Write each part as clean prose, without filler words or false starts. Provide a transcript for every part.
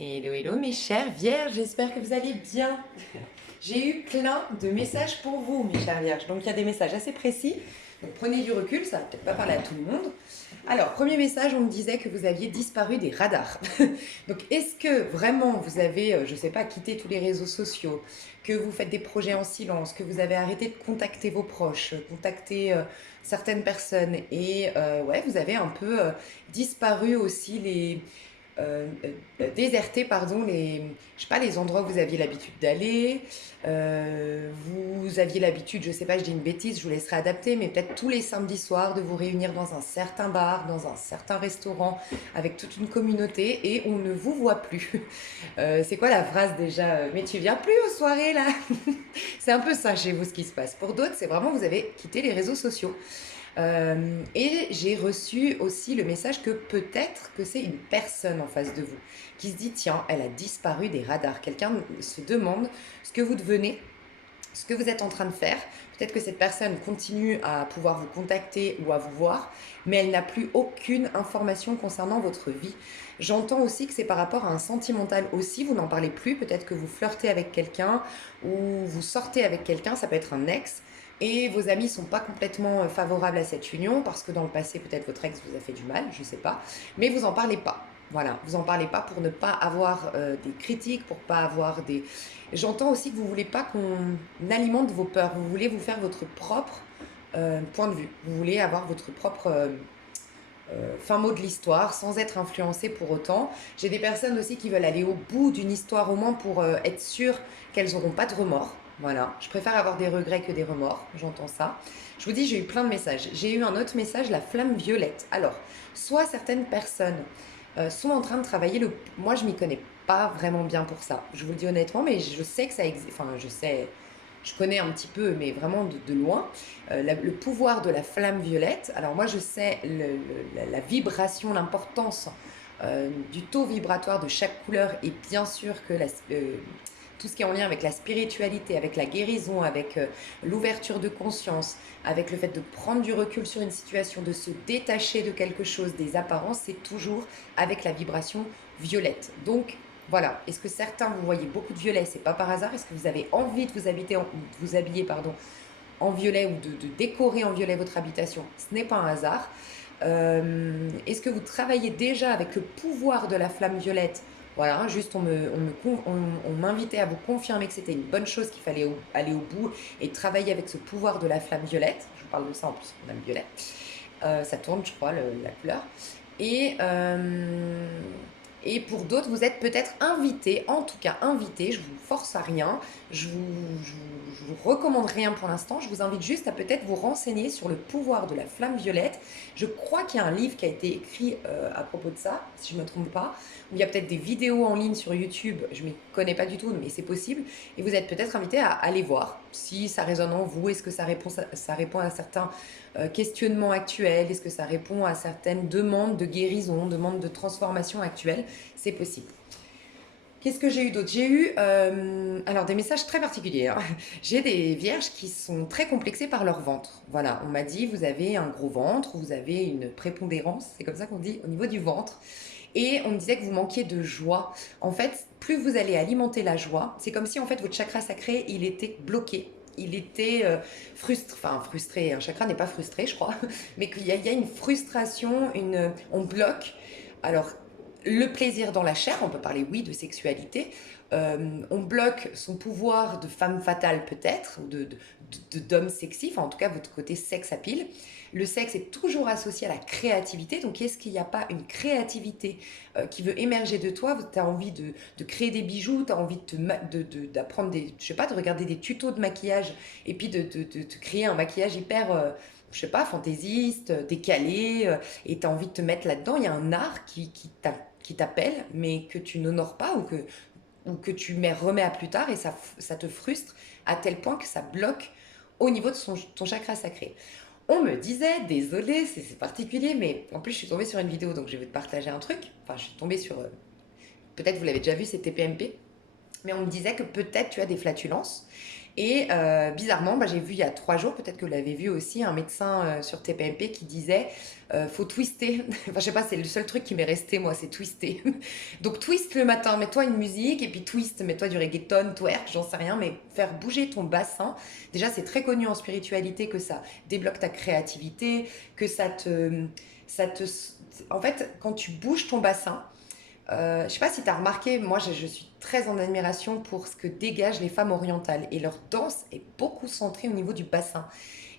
Hello, hello mes chères vierges, j'espère que vous allez bien. J'ai eu plein de messages pour vous mes chères vierges, donc il y a des messages assez précis, donc prenez du recul, ça va peut-être pas parler à tout le monde. Alors, premier message, on me disait que vous aviez disparu des radars. Donc est-ce que vraiment vous avez, je sais pas, quitté tous les réseaux sociaux, que vous faites des projets en silence, que vous avez arrêté de contacter vos proches, contacter certaines personnes et ouais, vous avez un peu disparu aussi déserter pardon je sais pas, les endroits où vous aviez l'habitude d'aller. Vous aviez l'habitude, je sais pas, je dis une bêtise, je vous laisserai adapter, mais peut-être tous les samedis soirs de vous réunir dans un certain bar, dans un certain restaurant avec toute une communauté et on ne vous voit plus. C'est quoi la phrase déjà? Mais tu viens plus aux soirées là. C'est un peu ça chez vous ce qui se passe. Pour d'autres, c'est vraiment vous avez quitté les réseaux sociaux. Et j'ai reçu aussi le message que peut-être que c'est une personne en face de vous qui se dit tiens, elle a disparu des radars. Quelqu'un se demande ce que vous devenez, ce que vous êtes en train de faire. Peut-être que cette personne continue à pouvoir vous contacter ou à vous voir, mais elle n'a plus aucune information concernant votre vie. J'entends aussi que c'est par rapport à un sentimental aussi, vous n'en parlez plus, peut-être que vous flirtez avec quelqu'un ou vous sortez avec quelqu'un, ça peut être un ex, et vos amis ne sont pas complètement favorables à cette union parce que dans le passé, peut-être votre ex vous a fait du mal, je ne sais pas, mais vous n'en parlez pas. Voilà, vous n'en parlez pas pour ne pas avoir des critiques, pour pas avoir des... J'entends aussi que vous ne voulez pas qu'on alimente vos peurs, vous voulez vous faire votre propre point de vue, vous voulez avoir votre propre fin mot de l'histoire sans être influencé pour autant. J'ai des personnes aussi qui veulent aller au bout d'une histoire au moins pour être sûres qu'elles n'auront pas de remords. Voilà, je préfère avoir des regrets que des remords, j'entends ça. Je vous dis, j'ai eu plein de messages. J'ai eu un autre message, la flamme violette. Alors, soit certaines personnes sont en train de travailler le... Moi, je m'y connais pas vraiment bien pour ça. Je vous le dis honnêtement, mais je sais que ça existe. Enfin, je sais, je connais un petit peu, mais vraiment de loin. Le pouvoir de la flamme violette. Alors moi, je sais la vibration, l'importance du taux vibratoire de chaque couleur et bien sûr que tout ce qui est en lien avec la spiritualité, avec la guérison, avec l'ouverture de conscience, avec le fait de prendre du recul sur une situation, de se détacher de quelque chose, des apparences, c'est toujours avec la vibration violette. Donc voilà, est-ce que certains vous voyez beaucoup de violet, c'est pas par hasard? Est-ce que vous avez envie de vous habiller pardon, en violet ou de décorer en violet votre habitation? Ce n'est pas un hasard. Est-ce que vous travaillez déjà avec le pouvoir de la flamme violette? Voilà, juste on m'invitait à vous confirmer que c'était une bonne chose, qu'il fallait aller au bout et travailler avec ce pouvoir de la flamme violette. Je vous parle de ça en plus, on a le violet. Ça tourne, je crois, la couleur. Et, euh, et pour d'autres, vous êtes peut-être invité, en tout cas invité, je vous force à rien, je vous recommande rien pour l'instant, je vous invite juste à peut-être vous renseigner sur le pouvoir de la flamme violette. Je crois qu'il y a un livre qui a été écrit à propos de ça, si je ne me trompe pas, où il y a peut-être des vidéos en ligne sur YouTube, je ne m'y connais pas du tout, mais c'est possible, et vous êtes peut-être invité à aller voir si ça résonne en vous, est-ce que ça répond à certains questionnements actuels, est-ce que ça répond à certaines demandes de guérison, demandes de transformation actuelles, c'est possible. Qu'est-ce que j'ai eu d'autre? J'ai eu alors des messages très particuliers, hein. J'ai des vierges qui sont très complexées par leur ventre. Voilà, on m'a dit vous avez un gros ventre, vous avez une prépondérance, c'est comme ça qu'on dit, au niveau du ventre. Et on me disait que vous manquiez de joie. En fait, plus vous allez alimenter la joie, c'est comme si en fait votre chakra sacré, il était bloqué. Il était frustré, enfin frustré, un chakra n'est pas frustré je crois, mais qu'il y a une frustration, on bloque. Alors, le plaisir dans la chair, on peut parler oui de sexualité, on bloque son pouvoir de femme fatale peut-être, ou d'homme sexy, enfin en tout cas votre côté sex appeal. Le sexe est toujours associé à la créativité, donc est-ce qu'il n'y a pas une créativité qui veut émerger de toi? Tu as envie de créer des bijoux, tu as envie d'apprendre des, je sais pas, de regarder des tutos de maquillage et puis de créer un maquillage hyper... je sais pas, fantaisiste, décalé, et tu as envie de te mettre là-dedans. Il y a un art qui t'appelle, mais que tu n'honores pas ou que tu remets à plus tard et ça te frustre à tel point que ça bloque au niveau de ton chakra sacré. On me disait, désolé, c'est particulier, mais en plus je suis tombée sur une vidéo, donc je vais te partager un truc. Enfin, je suis tombée sur... peut-être vous l'avez déjà vu, c'est TPMP. Mais on me disait que peut-être tu as des flatulences Et bizarrement, bah, j'ai vu il y a 3 jours, peut-être que vous l'avez vu aussi, un médecin sur TPMP qui disait faut twister. Enfin, je sais pas, c'est le seul truc qui m'est resté, moi, c'est twister. Donc, twist le matin, mets-toi une musique, et puis twist, mets-toi du reggaeton, twerk, j'en sais rien, mais faire bouger ton bassin. Déjà, c'est très connu en spiritualité que ça débloque ta créativité, que ça te. En fait, quand tu bouges ton bassin, je ne sais pas si tu as remarqué, moi je suis très en admiration pour ce que dégagent les femmes orientales et leur danse est beaucoup centrée au niveau du bassin.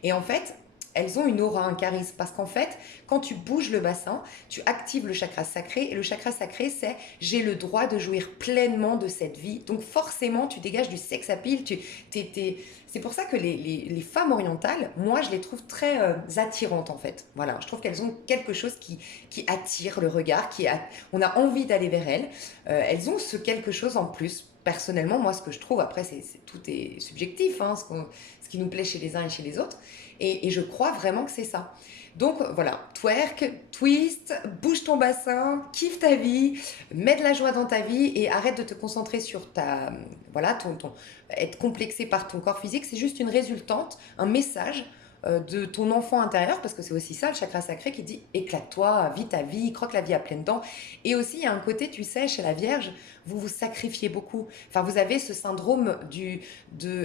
Et en fait, elles ont une aura, un charisme, parce qu'en fait, quand tu bouges le bassin, tu actives le chakra sacré, et le chakra sacré, c'est j'ai le droit de jouir pleinement de cette vie. Donc forcément, tu dégages du sex appeal. C'est pour ça que les femmes orientales, moi, je les trouve très attirantes, en fait. Voilà, je trouve qu'elles ont quelque chose qui attire le regard, on a envie d'aller vers elles. Elles ont ce quelque chose en plus. Personnellement, moi, ce que je trouve, après, tout est subjectif, hein, ce qui nous plaît chez les uns et chez les autres. Et je crois vraiment que c'est ça. Donc voilà, twerk, twist, bouge ton bassin, kiffe ta vie, mets de la joie dans ta vie et arrête de te concentrer sur voilà, être complexé par ton corps physique. C'est juste une résultante, un message de ton enfant intérieur, parce que c'est aussi ça le chakra sacré qui dit éclate-toi, vis ta vie, croque la vie à pleines dents. Et aussi, il y a un côté, tu sais, chez la Vierge, vous vous sacrifiez beaucoup. Enfin, vous avez ce syndrome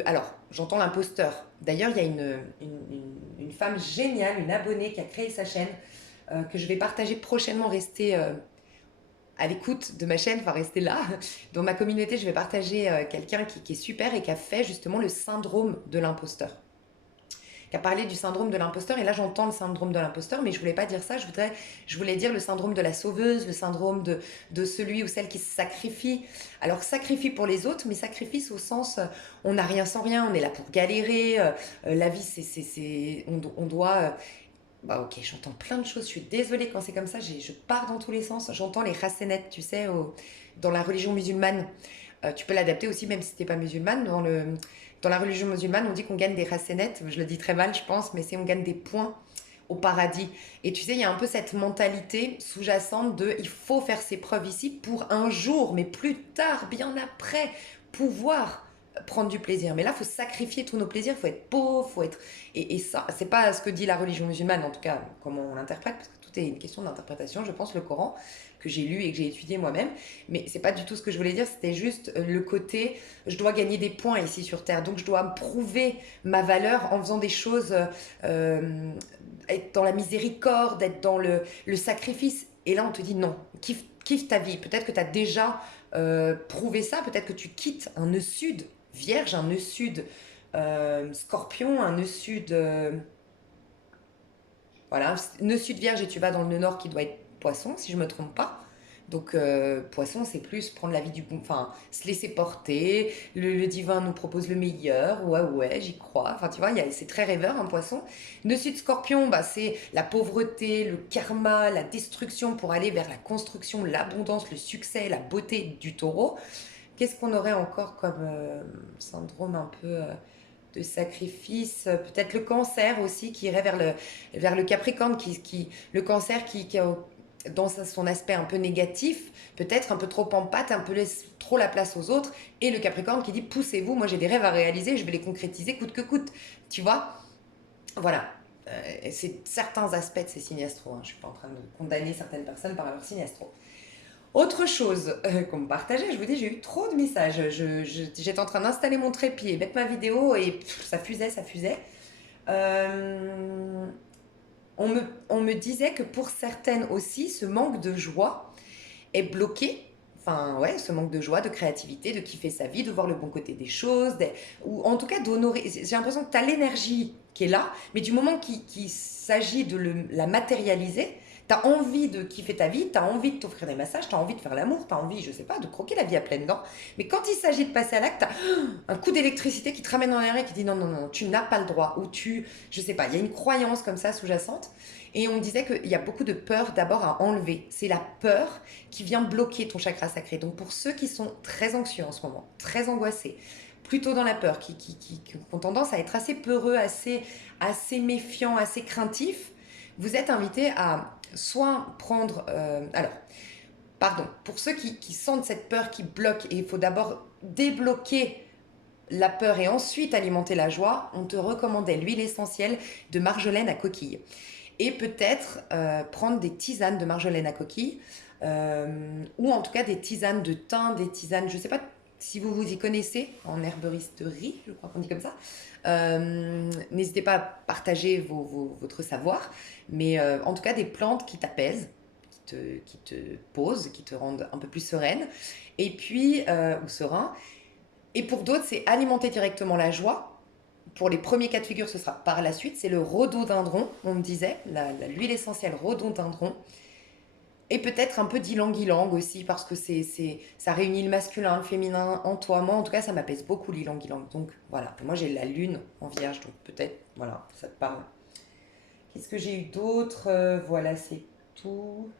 alors, j'entends l'imposteur. D'ailleurs, il y a une femme géniale, une abonnée qui a créé sa chaîne, que je vais partager prochainement. Rester à l'écoute de ma chaîne, enfin rester là. Dans ma communauté, je vais partager quelqu'un qui est super et qui a fait justement le syndrome de l'imposteur, qui a parlé du syndrome de l'imposteur. Et là, j'entends le syndrome de l'imposteur, mais je voulais pas dire ça. Je voulais dire le syndrome de la sauveuse, le syndrome de celui ou celle qui se sacrifie. Alors, sacrifie pour les autres, mais sacrifice au sens, on n'a rien sans rien, on est là pour galérer. La vie, on doit. Bah ok, j'entends plein de choses. Je suis désolée quand c'est comme ça. Je pars dans tous les sens. J'entends les racenettes, tu sais, dans la religion musulmane. Tu peux l'adapter aussi, même si tu n'es pas musulmane. Dans la religion musulmane, on dit qu'on gagne des racenettes. Je le dis très mal, je pense, mais c'est on gagne des points au paradis. Et tu sais, il y a un peu cette mentalité sous-jacente de il faut faire ses preuves ici pour un jour, mais plus tard, bien après, pouvoir prendre du plaisir. Mais là, il faut sacrifier tous nos plaisirs, il faut être pauvre, faut être... Et ça, c'est pas ce que dit la religion musulmane, en tout cas, comment on l'interprète, parce que tout est une question d'interprétation, je pense, le Coran, que j'ai lu et que j'ai étudié moi-même. Mais c'est pas du tout ce que je voulais dire, c'était juste le côté, je dois gagner des points ici sur Terre, donc je dois me prouver ma valeur en faisant des choses, être dans la miséricorde, être dans le sacrifice. Et là, on te dit non, kiffe ta vie. Peut-être que tu as déjà prouvé ça, peut-être que tu quittes un nœud sud vierge, un nœud sud scorpion, un nœud sud... voilà, nœud sud vierge et tu vas dans le nœud nord qui doit être poisson, si je me trompe pas. Donc poisson, c'est plus prendre la vie du bon, enfin se laisser porter. Le divin nous propose le meilleur. Ouais ouais, j'y crois. Enfin tu vois, c'est très rêveur un poisson. Nœud sud scorpion, bah c'est la pauvreté, le karma, la destruction pour aller vers la construction, l'abondance, le succès, la beauté du taureau. Qu'est-ce qu'on aurait encore comme syndrome un peu de sacrifice? Peut-être le cancer aussi qui irait vers le capricorne, le cancer qui a dans son aspect un peu négatif, peut-être un peu trop en pâte, un peu laisse trop la place aux autres, et le capricorne qui dit poussez-vous, moi j'ai des rêves à réaliser, je vais les concrétiser coûte que coûte. Tu vois? Voilà. C'est certains aspects de ces signes astro, hein. Je ne suis pas en train de condamner certaines personnes par leur signe astro. Autre chose qu'on me partageait, je vous dis, j'ai eu trop de messages. J'étais en train d'installer mon trépied, mettre ma vidéo et ça fusait, ça fusait. Euh, on me disait que pour certaines aussi, ce manque de joie est bloqué. Enfin, ouais, ce manque de joie, de créativité, de kiffer sa vie, de voir le bon côté des choses, ou en tout cas d'honorer. J'ai l'impression que tu as l'énergie qui est là, mais du moment qu'il s'agit de la matérialiser, tu as envie de kiffer ta vie, tu as envie de t'offrir des massages, tu as envie de faire l'amour, tu as envie, je sais pas, de croquer la vie à pleines dents. Mais quand il s'agit de passer à l'acte, tu as un coup d'électricité qui te ramène en l'air et qui dit non, non, non, tu n'as pas le droit. Ou je sais pas, il y a une croyance comme ça sous-jacente. Et on me disait qu'il y a beaucoup de peur d'abord à enlever. C'est la peur qui vient bloquer ton chakra sacré. Donc pour ceux qui sont très anxieux en ce moment, très angoissés, plutôt dans la peur, qui ont tendance à être assez peureux, assez méfiants, assez craintifs, vous êtes invités à soit prendre... alors, pardon, pour ceux qui sentent cette peur qui bloque, et il faut d'abord débloquer la peur et ensuite alimenter la joie, on te recommandait l'huile essentielle de marjolaine à coquille. Et peut-être prendre des tisanes de marjolaine à coquille, ou en tout cas des tisanes de thym, des tisanes, je ne sais pas si vous vous y connaissez en herboristerie, je crois qu'on dit comme ça. N'hésitez pas à partager votre savoir, mais en tout cas des plantes qui t'apaisent, qui te posent, qui te rendent un peu plus sereine, et puis, ou serein. Et pour d'autres, c'est alimenter directement la joie. Pour les premiers cas de figure, ce sera par la suite. C'est le rhododendron, on me disait, l'huile essentielle rhododendron. Et peut-être un peu d'ylang-ylang aussi, parce que ça réunit le masculin, le féminin en toi. Moi, en tout cas, ça m'apaise beaucoup l'ylang-ylang. Donc voilà, moi j'ai la lune en vierge, donc peut-être, voilà, ça te parle. Qu'est-ce que j'ai eu d'autre? Voilà, c'est tout.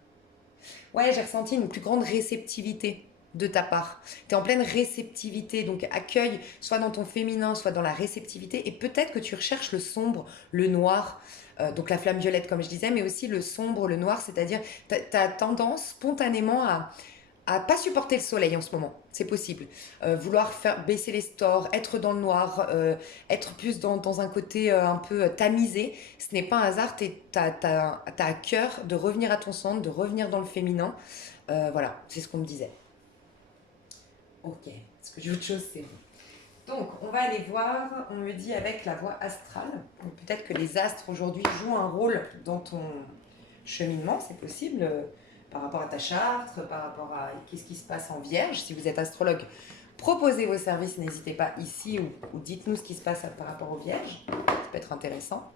Ouais, j'ai ressenti une plus grande réceptivité de ta part. Tu es en pleine réceptivité, donc accueille soit dans ton féminin, soit dans la réceptivité. Et peut-être que tu recherches le sombre, le noir, donc la flamme violette comme je disais, mais aussi le sombre, le noir, c'est-à-dire tu as tendance spontanément à pas supporter le soleil en ce moment. C'est possible. Vouloir faire baisser les stores, être dans le noir, être plus dans un côté un peu tamisé, ce n'est pas un hasard. Tu as à cœur de revenir à ton centre, de revenir dans le féminin. Voilà, c'est ce qu'on me disait. Ok, est-ce que j'ai autre chose? C'est bon. Donc, on va aller voir, on me dit avec la voie astrale. Peut-être que les astres aujourd'hui jouent un rôle dans ton cheminement, c'est possible, par rapport à ta charte, par rapport à qu'est-ce qui se passe en Vierge. Si vous êtes astrologue, proposez vos services, n'hésitez pas ici ou dites-nous ce qui se passe par rapport aux Vierges. Ça peut être intéressant.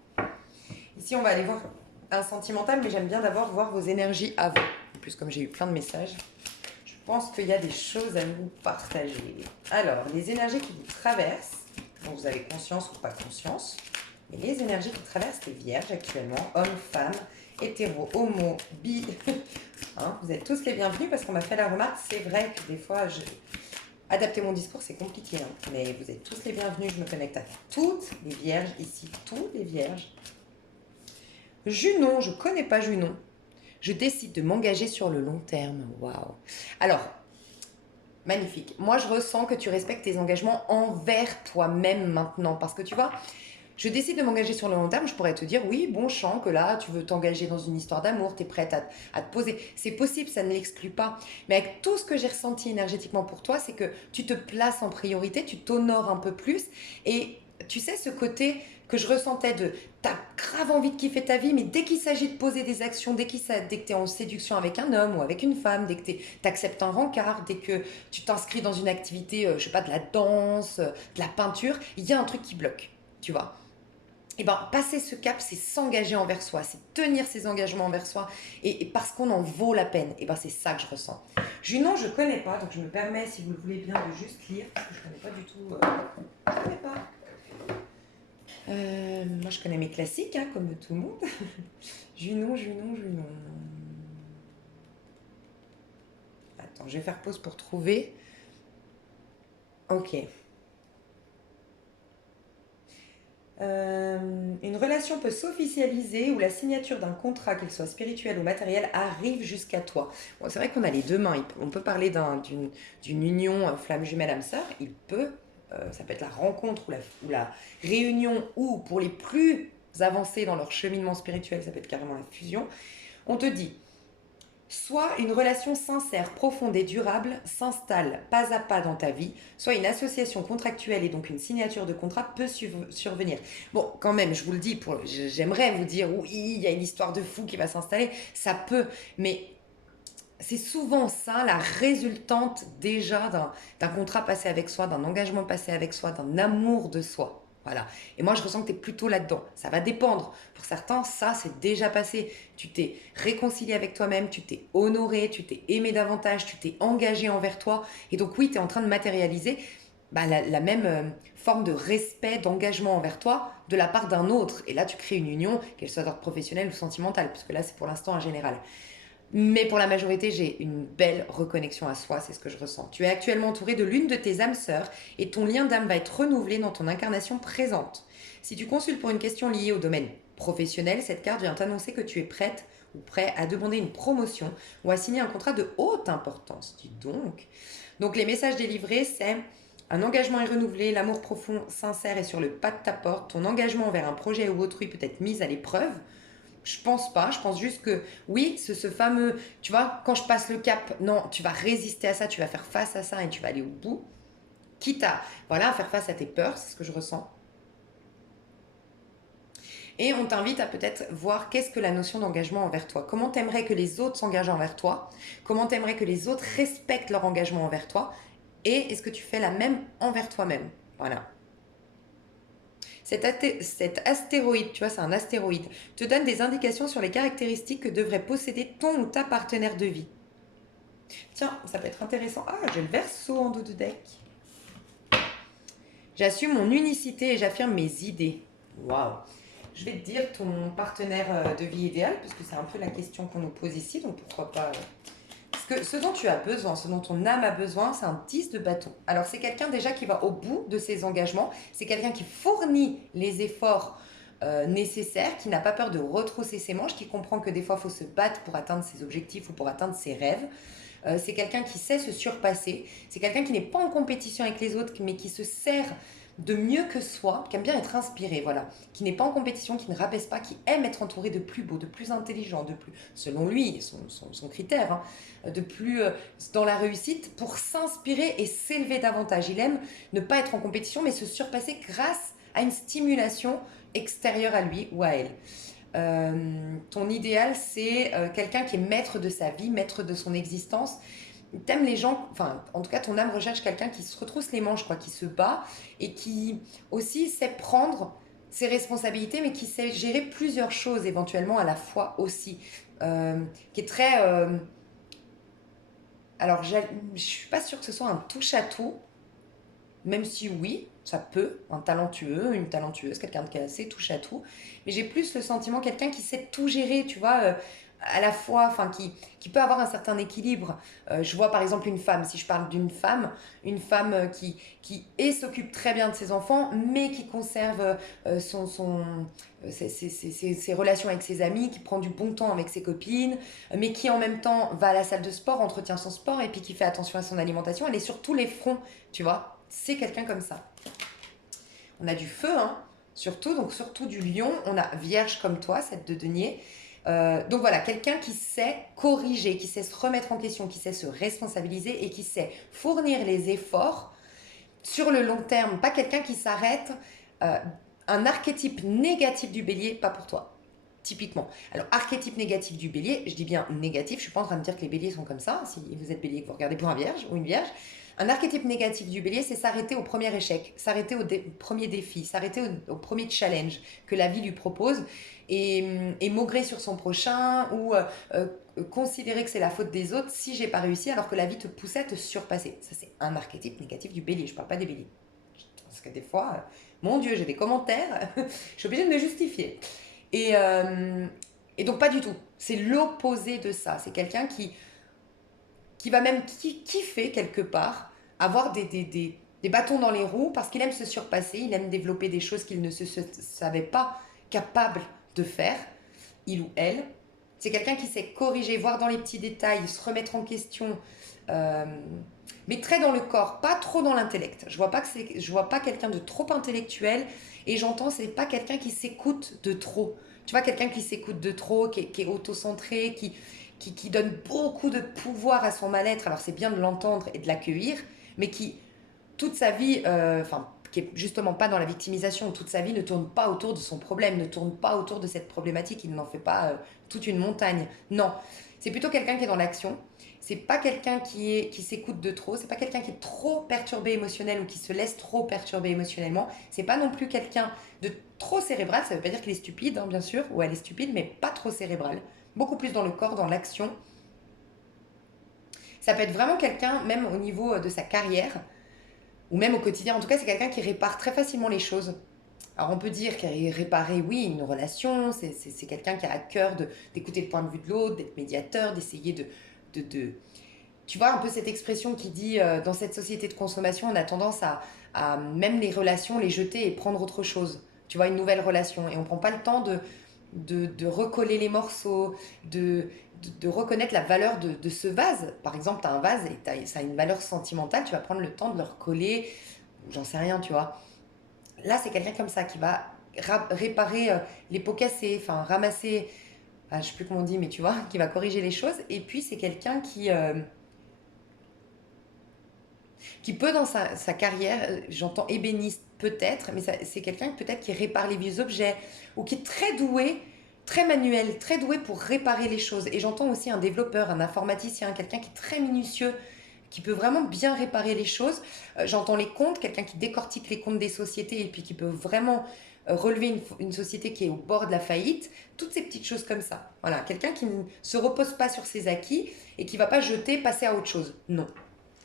Ici, on va aller voir un sentimental, mais j'aime bien d'abord voir vos énergies avant. En plus, comme j'ai eu plein de messages, je pense qu'il y a des choses à nous partager. Alors, les énergies qui vous traversent, dont vous avez conscience ou pas conscience, mais les énergies qui traversent les Vierges actuellement, hommes, femmes, hétéro, homo, bi, hein, vous êtes tous les bienvenus parce qu'on m'a fait la remarque, c'est vrai que des fois, adapter mon discours, c'est compliqué, hein, mais vous êtes tous les bienvenus, je me connecte à toutes les Vierges ici, tous les Vierges. Junon, je ne connais pas Junon. Je décide de m'engager sur le long terme. Waouh. Alors, magnifique. Moi, je ressens que tu respectes tes engagements envers toi-même maintenant. Parce que tu vois, je décide de m'engager sur le long terme. Je pourrais te dire, oui, bon chant, que là, tu veux t'engager dans une histoire d'amour, tu es prête à te poser. C'est possible, ça ne l'exclut pas. Mais avec tout ce que j'ai ressenti énergétiquement pour toi, c'est que tu te places en priorité, tu t'honores un peu plus. Et tu sais, ce côté que je ressentais de t'as grave envie de kiffer ta vie, mais dès qu'il s'agit de poser des actions, dès que tu es en séduction avec un homme ou avec une femme, dès que tu acceptes un rencard, dès que tu t'inscris dans une activité, je sais pas, de la danse, de la peinture, il y a un truc qui bloque, tu vois. Et ben, passer ce cap, c'est s'engager envers soi, c'est tenir ses engagements envers soi, et parce qu'on en vaut la peine. Et ben, c'est ça que je ressens. Junon, je connais pas, donc je me permets, si vous le voulez bien, de juste lire, parce que je connais pas du tout. Je connais pas. Moi, je connais mes classiques, hein, comme tout le monde. Junon, Junon, Junon. Attends, je vais faire pause pour trouver. Ok. Une relation peut s'officialiser où la signature d'un contrat, qu'il soit spirituel ou matériel, arrive jusqu'à toi. Bon, c'est vrai qu'on a les deux mains. On peut parler d'une union flamme jumelle âme sœur. Ça peut être la rencontre ou la réunion, ou pour les plus avancés dans leur cheminement spirituel, ça peut être carrément la fusion. On te dit, soit une relation sincère, profonde et durable s'installe pas à pas dans ta vie, soit une association contractuelle et donc une signature de contrat peut survenir. Bon, quand même, je vous le dis, j'aimerais vous dire, oui, il y a une histoire de fou qui va s'installer, ça peut, mais c'est souvent ça la résultante déjà d'un contrat passé avec soi, d'un engagement passé avec soi, d'un amour de soi. Voilà. Et moi, je ressens que tu es plutôt là-dedans. Ça va dépendre. Pour certains, ça, c'est déjà passé. Tu t'es réconcilié avec toi-même, tu t'es honoré, tu t'es aimé davantage, tu t'es engagé envers toi. Et donc, oui, tu es en train de matérialiser la même forme de respect, d'engagement envers toi de la part d'un autre. Et là, tu crées une union, qu'elle soit d'ordre professionnel ou sentimental, puisque là, c'est pour l'instant en général. Mais pour la majorité, j'ai une belle reconnexion à soi, c'est ce que je ressens. Tu es actuellement entouré de l'une de tes âmes sœurs et ton lien d'âme va être renouvelé dans ton incarnation présente. Si tu consultes pour une question liée au domaine professionnel, cette carte vient t'annoncer que tu es prête ou prêt à demander une promotion ou à signer un contrat de haute importance. Dis donc. Donc les messages délivrés, c'est Un engagement est renouvelé, l'amour profond, sincère est sur le pas de ta porte. Ton engagement envers un projet ou autrui peut être mis à l'épreuve. Je pense pas, je pense juste que oui, ce fameux, tu vois, quand je passe le cap, non, tu vas résister à ça, tu vas faire face à ça et tu vas aller au bout. Quitte à, voilà, à faire face à tes peurs, c'est ce que je ressens. Et on t'invite à peut-être voir qu'est-ce que la notion d'engagement envers toi. Comment t'aimerais que les autres s'engagent envers toi. Comment t'aimerais que les autres respectent leur engagement envers toi. Et est-ce que tu fais la même envers toi-même. Voilà. Cet astéroïde, tu vois, c'est un astéroïde, te donne des indications sur les caractéristiques que devrait posséder ton ou ta partenaire de vie. Tiens, ça peut être intéressant. Ah, j'ai le verso en dos de deck. J'assume mon unicité et j'affirme mes idées. Waouh. Je vais te dire ton partenaire de vie idéal, parce que c'est un peu la question qu'on nous pose ici, donc pourquoi pas. Parce que ce dont tu as besoin, ce dont ton âme a besoin, c'est un 10 de bâton. Alors c'est quelqu'un déjà qui va au bout de ses engagements, c'est quelqu'un qui fournit les efforts nécessaires, qui n'a pas peur de retrousser ses manches, qui comprend que des fois il faut se battre pour atteindre ses objectifs ou pour atteindre ses rêves. C'est quelqu'un qui sait se surpasser, c'est quelqu'un qui n'est pas en compétition avec les autres, mais qui se sert de mieux que soi, qui aime bien être inspiré, voilà, qui n'est pas en compétition, qui ne rabaisse pas, qui aime être entouré de plus beaux, de plus intelligents, de plus, selon lui, son critère, de plus dans la réussite pour s'inspirer et s'élever davantage. Il aime ne pas être en compétition, mais se surpasser grâce à une stimulation extérieure à lui ou à elle. Ton idéal, c'est quelqu'un qui est maître de sa vie, maître de son existence. T'aimes les gens, enfin, en tout cas, ton âme recherche quelqu'un qui se retrousse les manches, quoi, qui se bat et qui aussi sait prendre ses responsabilités, mais qui sait gérer plusieurs choses éventuellement à la fois aussi. Qui est très. Alors, je suis pas sûre que ce soit un touche-à-tout, même si oui, ça peut, un talentueux, une talentueuse, quelqu'un qui est assez touche à tout. Mais j'ai plus le sentiment quelqu'un qui sait tout gérer, tu vois, à la fois, enfin, qui peut avoir un certain équilibre. Je vois par exemple une femme, si je parle d'une femme, une femme qui s'occupe très bien de ses enfants, mais qui conserve ses relations avec ses amis, qui prend du bon temps avec ses copines, mais qui en même temps va à la salle de sport, entretient son sport, et puis qui fait attention à son alimentation. Elle est sur tous les fronts, tu vois. C'est quelqu'un comme ça. On a du feu, hein, surtout, donc surtout du lion. On a vierge comme toi, cette de denier. Donc voilà, quelqu'un qui sait corriger, qui sait se remettre en question, qui sait se responsabiliser et qui sait fournir les efforts sur le long terme. Pas quelqu'un qui s'arrête. euh, un archétype négatif du bélier, pas pour toi. Typiquement. Alors, archétype négatif du bélier, je dis bien négatif, je ne suis pas en train de dire que les béliers sont comme ça, si vous êtes bélier et que vous regardez pour un vierge ou une vierge. Un archétype négatif du bélier, c'est s'arrêter au premier échec, s'arrêter au premier défi, s'arrêter au premier challenge que la vie lui propose et maugrer sur son prochain ou considérer que c'est la faute des autres si j'ai pas réussi alors que la vie te poussait à te surpasser. Ça, c'est un archétype négatif du bélier, je parle pas des béliers. Parce que des fois, mon Dieu, j'ai des commentaires, je suis obligée de me justifier. Et, euh, et donc pas du tout. C'est l'opposé de ça. C'est quelqu'un qui va même kiffer quelque part, avoir des bâtons dans les roues parce qu'il aime se surpasser, il aime développer des choses qu'il ne se savait pas capable de faire, il ou elle. C'est quelqu'un qui sait corriger, voir dans les petits détails, se remettre en question, euh, mais très dans le corps, pas trop dans l'intellect. Je vois pas quelqu'un de trop intellectuel et j'entends c'est pas quelqu'un qui s'écoute de trop. Tu vois, quelqu'un qui s'écoute de trop, qui est auto-centré, qui donne beaucoup de pouvoir à son mal-être. Alors c'est bien de l'entendre et de l'accueillir, mais qui, toute sa vie, qui est justement pas dans la victimisation, toute sa vie ne tourne pas autour de son problème, ne tourne pas autour de cette problématique, il n'en fait pas toute une montagne. Non, c'est plutôt quelqu'un qui est dans l'action. C'est pas quelqu'un qui s'écoute de trop, c'est pas quelqu'un qui est trop perturbé émotionnel ou qui se laisse trop perturber émotionnellement. C'est pas non plus quelqu'un de trop cérébral, ça veut pas dire qu'il est stupide, hein, bien sûr, ou elle est stupide, mais pas trop cérébral. Beaucoup plus dans le corps, dans l'action. Ça peut être vraiment quelqu'un, même au niveau de sa carrière, ou même au quotidien. En tout cas, c'est quelqu'un qui répare très facilement les choses. Alors on peut dire qu'il réparer, oui, une relation, c'est quelqu'un qui a à cœur d'écouter le point de vue de l'autre, d'être médiateur, d'essayer de... Tu vois, un peu cette expression qui dit, dans cette société de consommation, on a tendance à même les relations, les jeter et prendre autre chose. Tu vois, une nouvelle relation. Et on ne prend pas le temps de recoller les morceaux, de reconnaître la valeur de ce vase. Par exemple, tu as un vase et ça a une valeur sentimentale, tu vas prendre le temps de le recoller, j'en sais rien, tu vois. Là, c'est quelqu'un comme ça qui va réparer les pots cassés, enfin ramasser, je sais plus comment on dit, mais tu vois, qui va corriger les choses. Et puis, c'est quelqu'un qui peut dans sa carrière, j'entends ébéniste peut-être, mais c'est quelqu'un peut-être qui répare les vieux objets ou qui est très doué, très manuel, très doué pour réparer les choses. Et j'entends aussi un développeur, un informaticien, quelqu'un qui est très minutieux, qui peut vraiment bien réparer les choses. J'entends les comptes, quelqu'un qui décortique les comptes des sociétés et puis qui peut vraiment relever une société qui est au bord de la faillite, toutes ces petites choses comme ça. Voilà, quelqu'un qui ne se repose pas sur ses acquis et qui ne va pas jeter, passer à autre chose. Non.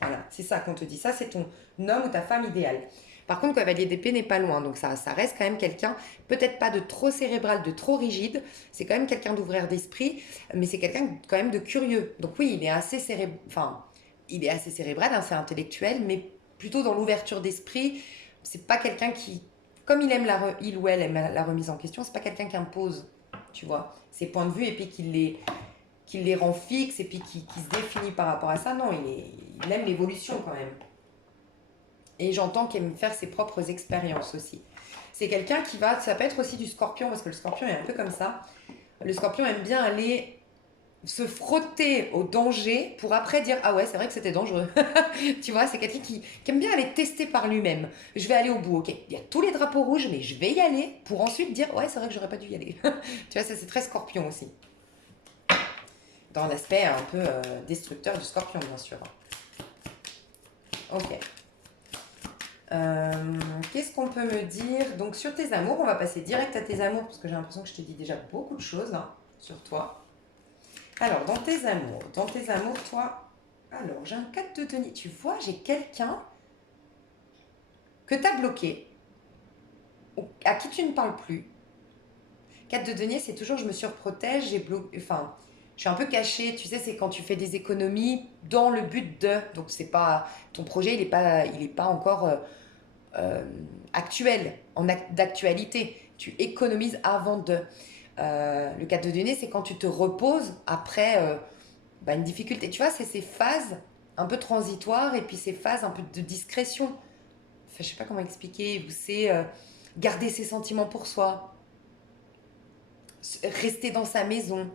Voilà, c'est ça qu'on te dit. Ça, c'est ton homme ou ta femme idéale. Par contre, cavalier d'épée n'est pas loin, donc ça reste quand même quelqu'un, peut-être pas de trop cérébral, de trop rigide, c'est quand même quelqu'un d'ouvert d'esprit, mais c'est quelqu'un quand même de curieux. Donc oui, il est assez il est assez cérébral, hein, c'est intellectuel, mais plutôt dans l'ouverture d'esprit. C'est pas quelqu'un qui, comme il ou elle aime la remise en question, c'est pas quelqu'un qui impose, tu vois, ses points de vue et puis qu'il les rend fixes et puis qui se définit par rapport à ça. Non, il aime l'évolution quand même. Et j'entends qu'il aime faire ses propres expériences aussi. C'est quelqu'un qui va, ça peut être aussi du scorpion, parce que le scorpion est un peu comme ça. Le scorpion aime bien aller se frotter au danger pour après dire ah ouais c'est vrai que c'était dangereux. Tu vois, c'est quelqu'un qui aime bien aller tester par lui-même. Je vais aller au bout, ok, il y a tous les drapeaux rouges mais je vais y aller pour ensuite dire ouais c'est vrai que j'aurais pas dû y aller. Tu vois, ça c'est très scorpion aussi, dans l'aspect un peu destructeur du scorpion bien sûr. Ok. Qu'est-ce qu'on peut me dire? Donc sur tes amours, on va passer direct à tes amours parce que j'ai l'impression que je t'ai dit déjà beaucoup de choses hein, sur toi. Alors dans tes amours, toi, alors j'ai un 4 de denier. Tu vois, j'ai quelqu'un que tu as bloqué, à qui tu ne parles plus. 4 de denier, c'est toujours je me surprotège, j'ai bloqué, enfin, je suis un peu cachée. Tu sais, c'est quand tu fais des économies dans le but de. Donc c'est pas ton projet, il est pas encore euh, actuel, d'actualité. Tu économises avant de. Le 4 de denier, c'est quand tu te reposes après une difficulté. Tu vois, c'est ces phases un peu transitoires et puis ces phases un peu de discrétion. Enfin, je sais pas comment expliquer. Où c'est garder ses sentiments pour soi, rester dans sa maison.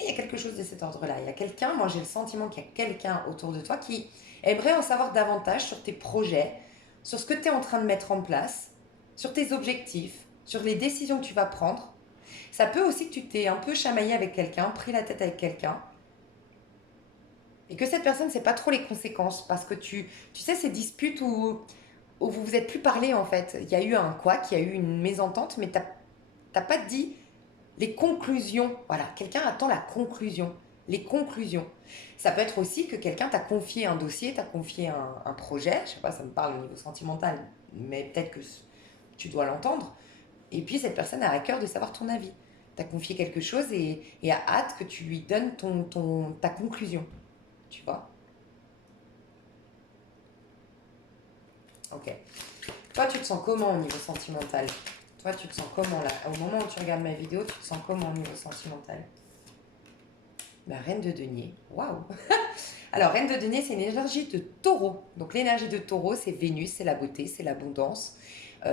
Et il y a quelque chose de cet ordre-là. Il y a quelqu'un, moi j'ai le sentiment qu'il y a quelqu'un autour de toi qui aimerait en savoir davantage sur tes projets, sur ce que tu es en train de mettre en place, sur tes objectifs, sur les décisions que tu vas prendre. Ça peut aussi que tu t'es un peu chamaillé avec quelqu'un, pris la tête avec quelqu'un, et que cette personne ne sait pas trop les conséquences, parce que tu sais, ces disputes où vous vous êtes plus parlé en fait. Il y a eu un couac, il y a eu une mésentente, mais t'as pas dit les conclusions. Voilà, quelqu'un attend la conclusion. Les conclusions. Ça peut être aussi que quelqu'un t'a confié un dossier, t'a confié un projet, je sais pas, ça me parle au niveau sentimental, mais peut-être que tu dois l'entendre. Et puis cette personne a à cœur de savoir ton avis. T'as confié quelque chose et a hâte que tu lui donnes ta conclusion. Tu vois. Ok. Toi, tu te sens comment au niveau sentimental? Toi, tu te sens comment là? Au moment où tu regardes ma vidéo, tu te sens comment au niveau sentimental? La reine de denier. Waouh. Alors, reine de denier, c'est une énergie de taureau. Donc, l'énergie de taureau, c'est Vénus, c'est la beauté, c'est l'abondance,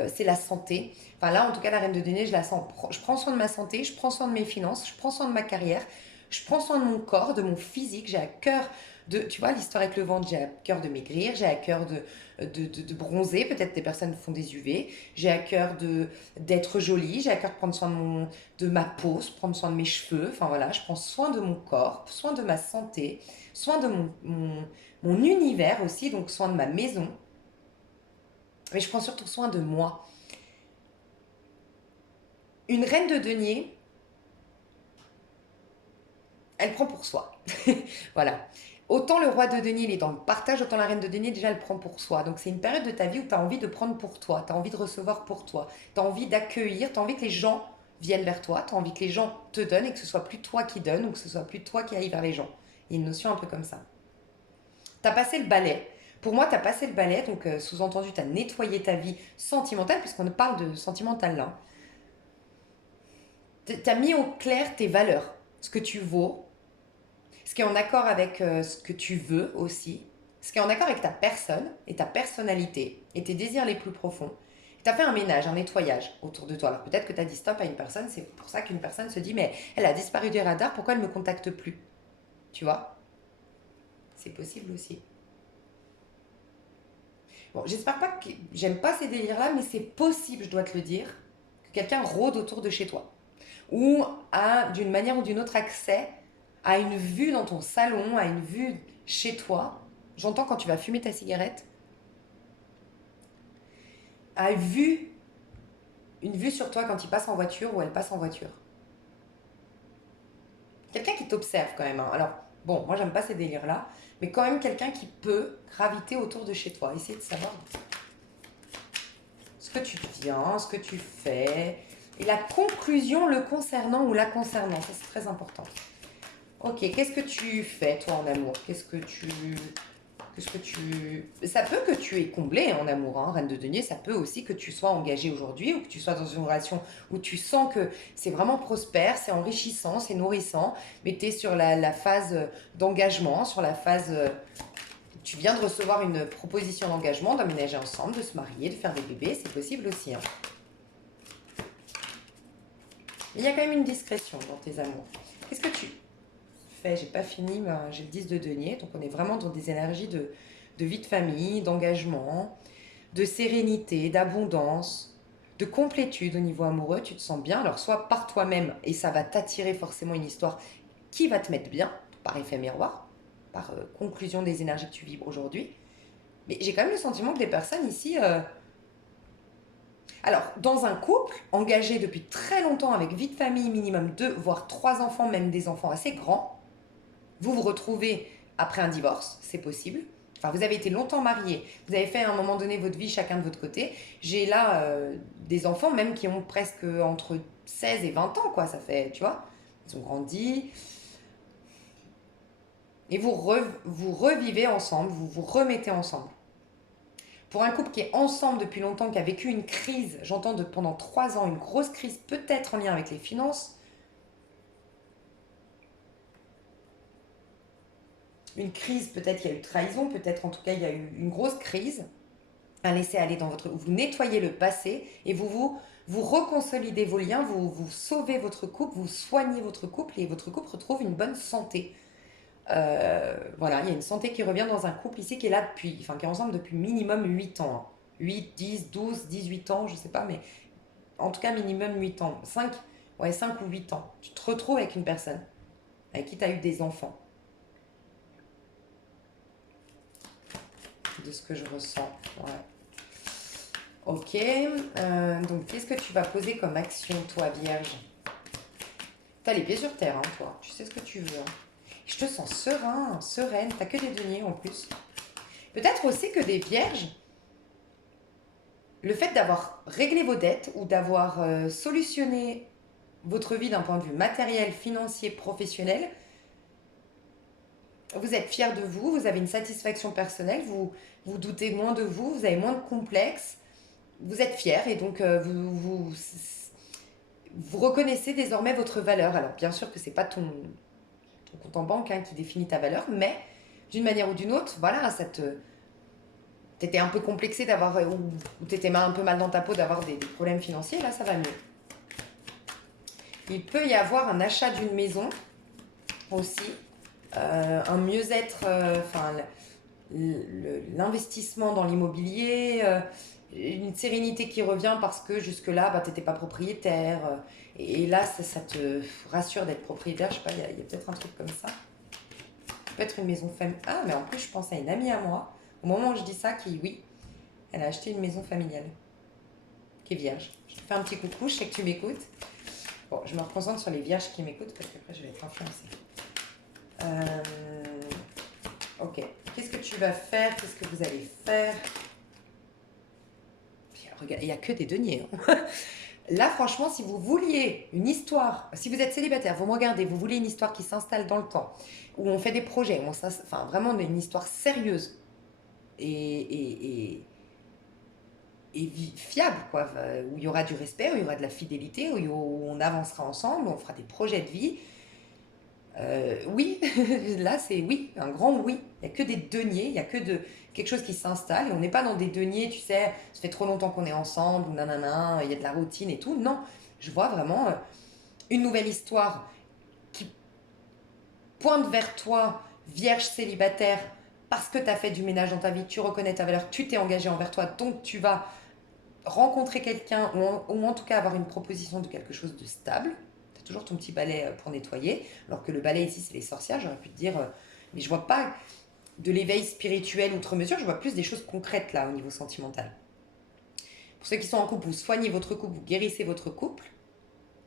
c'est la santé. Enfin, là, en tout cas, la reine de denier, je la sens. Je prends soin de ma santé, je prends soin de mes finances, je prends soin de ma carrière, je prends soin de mon corps, de mon physique. J'ai à cœur de. Tu vois, l'histoire avec le ventre, j'ai à cœur de maigrir, j'ai à cœur de bronzer. Peut-être des personnes font des UV. J'ai à cœur d'être jolie, j'ai à cœur de prendre soin de ma peau, prendre soin de mes cheveux. Enfin, voilà, je prends soin de mon corps, soin de ma santé, soin de mon univers aussi, donc soin de ma maison. Mais je prends surtout soin de moi. Une reine de denier, elle prend pour soi. Voilà. Autant le roi de denier, il est dans le partage, autant la reine de denier, déjà, elle prend pour soi. Donc c'est une période de ta vie où tu as envie de prendre pour toi, tu as envie de recevoir pour toi, tu as envie d'accueillir, tu as envie que les gens viennent vers toi, tu as envie que les gens te donnent et que ce soit plus toi qui donne ou que ce soit plus toi qui aille vers les gens. Il y a une notion un peu comme ça. Tu as passé le balai. Pour moi, tu as passé le balai, donc sous-entendu, tu as nettoyé ta vie sentimentale, puisqu'on parle de sentimental là. Tu as mis au clair tes valeurs, ce que tu vaux, ce qui est en accord avec ce que tu veux aussi. ce qui est en accord avec ta personne et ta personnalité et tes désirs les plus profonds. Tu as fait un ménage, un nettoyage autour de toi. Alors peut-être que tu as dit stop à une personne, c'est pour ça qu'une personne se dit mais elle a disparu des radars, pourquoi elle ne me contacte plus? Tu vois? C'est possible aussi. Bon, j'espère pas que j'aime pas ces délires-là, mais c'est possible, je dois te le dire, que quelqu'un rôde autour de chez toi ou a d'une manière ou d'une autre accès à une vue dans ton salon, à une vue chez toi. J'entends quand tu vas fumer ta cigarette, à une vue sur toi quand il passe en voiture ou elle passe en voiture. Quelqu'un qui t'observe quand même, hein. Alors, bon, moi j'aime pas ces délires-là, mais quand même quelqu'un qui peut graviter autour de chez toi. Essayer de savoir ce que tu deviens, ce que tu fais, et la conclusion le concernant ou la concernant. Ça, c'est très important. Ok, qu'est-ce que tu fais, toi, en amour? Qu'est-ce que tu... Ça peut que tu aies comblé en amour, hein, Reine de Denier, ça peut aussi que tu sois engagé aujourd'hui ou que tu sois dans une relation où tu sens que c'est vraiment prospère, c'est enrichissant, c'est nourrissant, mais tu es sur la phase d'engagement, sur la phase... tu viens de recevoir une proposition d'engagement, d'emménager ensemble, de se marier, de faire des bébés, c'est possible aussi, hein. Mais il y a quand même une discrétion dans tes amours. Qu'est-ce que tu fais? J'ai pas fini, mais j'ai le 10 de denier, donc on est vraiment dans des énergies de vie de famille, d'engagement, de sérénité, d'abondance, de complétude au niveau amoureux. Tu te sens bien, alors soit par toi-même, et ça va t'attirer forcément une histoire qui va te mettre bien, par effet miroir, par conclusion des énergies que tu vibres aujourd'hui. Mais j'ai quand même le sentiment que des personnes ici... Alors, dans un couple engagé depuis très longtemps avec vie de famille, minimum 2, voire 3 enfants, même des enfants assez grands, vous vous retrouvez après un divorce, c'est possible. Enfin, vous avez été longtemps mariés, vous avez fait à un moment donné votre vie chacun de votre côté. J'ai là des enfants même qui ont presque entre 16 et 20 ans, quoi. Ça fait, tu vois, ils ont grandi. Et vous revivez ensemble, vous vous remettez ensemble. Pour un couple qui est ensemble depuis longtemps, qui a vécu une crise, j'entends pendant 3 ans, une grosse crise, peut-être en lien avec les finances, une crise, peut-être il y a eu trahison, peut-être en tout cas il y a eu une grosse crise, à laisser aller dans votre... Vous nettoyez le passé et vous reconsolidez vos liens, vous sauvez votre couple, vous soignez votre couple et votre couple retrouve une bonne santé. Voilà, il y a une santé qui revient dans un couple ici qui est là depuis, enfin qui est ensemble depuis minimum 8 ans, hein. 8, 10, 12, 18 ans, je sais pas, mais en tout cas minimum 8 ans. 5, ouais, 5 ou 8 ans. Tu te retrouves avec une personne avec qui tu as eu des enfants, de ce que je ressens. Ouais. Ok, donc qu'est-ce que tu vas poser comme action, toi, Vierge? T'as les pieds sur terre, hein, toi. Tu sais ce que tu veux, hein. Je te sens serein, sereine. T'as que des deniers en plus. Peut-être aussi que des vierges, le fait d'avoir réglé vos dettes ou d'avoir solutionné votre vie d'un point de vue matériel, financier, professionnel, vous êtes fier de vous, vous avez une satisfaction personnelle, vous doutez moins de vous, vous avez moins de complexes, vous êtes fier et donc vous reconnaissez désormais votre valeur. Alors bien sûr que c'est pas ton compte en banque, hein, qui définit ta valeur, mais d'une manière ou d'une autre, voilà, t'étais un peu complexé d'avoir, ou t'étais un peu mal dans ta peau d'avoir des problèmes financiers, là ça va mieux. Il peut y avoir un achat d'une maison aussi, un mieux-être, enfin l'investissement dans l'immobilier, une sérénité qui revient parce que jusque-là, bah, tu n'étais pas propriétaire. Et là, ça te rassure d'être propriétaire. Je sais pas, il y a peut-être un truc comme ça. Peut-être une maison familiale. Ah, mais en plus, je pense à une amie à moi, au moment où je dis ça, qui, oui, elle a acheté une maison familiale, qui est vierge. Je te fais un petit coucou, je sais que tu m'écoutes. Bon, je me reconcentre sur les vierges qui m'écoutent parce qu'après, je vais être influencée. Ok. Qu'est-ce que tu vas faire? Qu'est-ce que vous allez faire? Regarde, il n'y a que des deniers, hein. Là, franchement, si vous vouliez une histoire, si vous êtes célibataire, vous me regardez, vous voulez une histoire qui s'installe dans le temps, où on fait des projets, enfin vraiment une histoire sérieuse et, et fiable, quoi, où il y aura du respect, où il y aura de la fidélité, où on avancera ensemble, où on fera des projets de vie. Oui, là c'est oui, un grand oui. Il n'y a que des deniers, il n'y a que de quelque chose qui s'installe et on n'est pas dans des deniers, tu sais, ça fait trop longtemps qu'on est ensemble ou nanana, il y a de la routine et tout. Non, je vois vraiment une nouvelle histoire qui pointe vers toi, vierge célibataire, parce que tu as fait du ménage dans ta vie, tu reconnais ta valeur, tu t'es engagé envers toi, donc tu vas rencontrer quelqu'un ou en tout cas avoir une proposition de quelque chose de stable. Tu as toujours ton petit balai pour nettoyer, alors que le balai ici c'est les sorcières, j'aurais pu te dire, mais je vois pas de l'éveil spirituel outre mesure, je vois plus des choses concrètes là au niveau sentimental. Pour ceux qui sont en couple, vous soignez votre couple, vous guérissez votre couple,